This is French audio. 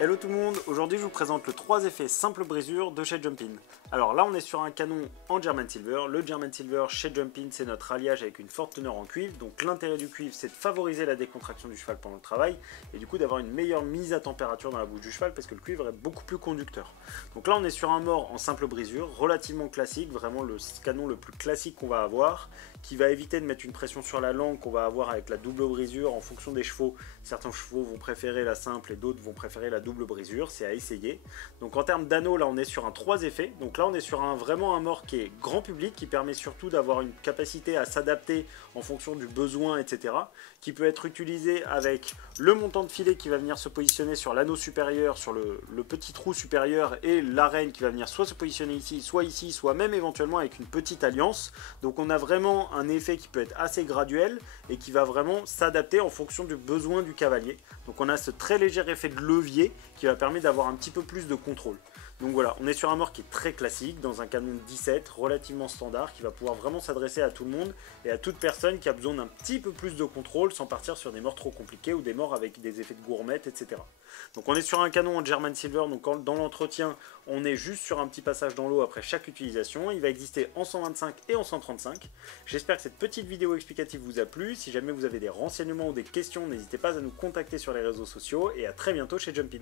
Hello tout le monde, aujourd'hui je vous présente le 3 effets simple brisure de chez Jumpin. Alors là on est sur un canon en German Silver. Le German Silver chez Jumpin c'est notre alliage avec une forte teneur en cuivre. Donc l'intérêt du cuivre c'est de favoriser la décontraction du cheval pendant le travail et du coup d'avoir une meilleure mise à température dans la bouche du cheval parce que le cuivre est beaucoup plus conducteur. Donc là on est sur un mort en simple brisure, relativement classique, vraiment le canon le plus classique qu'on va avoir, qui va éviter de mettre une pression sur la langue qu'on va avoir avec la double brisure en fonction des chevaux. Certains chevaux vont préférer la simple et d'autres vont préférer la double brisure, c'est à essayer. Donc en termes d'anneau, là on est sur un 3 effets, donc là on est sur vraiment un mort qui est grand public, qui permet surtout d'avoir une capacité à s'adapter en fonction du besoin, etc. Qui peut être utilisé avec le montant de filet qui va venir se positionner sur l'anneau supérieur, sur le petit trou supérieur, et l'arène qui va venir soit se positionner ici, soit même éventuellement avec une petite alliance. Donc on a vraiment un effet qui peut être assez graduel et qui va vraiment s'adapter en fonction du besoin du cavalier. Donc on a ce très léger effet de levier qui va permettre d'avoir un petit peu plus de contrôle. Donc voilà, on est sur un mort qui est très classique, dans un canon de 17, relativement standard, qui va pouvoir vraiment s'adresser à tout le monde et à toute personne qui a besoin d'un petit peu plus de contrôle sans partir sur des morts trop compliqués ou des morts avec des effets de gourmette, etc. Donc on est sur un canon en German Silver, donc dans l'entretien, on est juste sur un petit passage dans l'eau après chaque utilisation. Il va exister en 125 et en 135. J'espère que cette petite vidéo explicative vous a plu. Si jamais vous avez des renseignements ou des questions, n'hésitez pas à nous contacter sur les réseaux sociaux et à très bientôt chez Jumpin.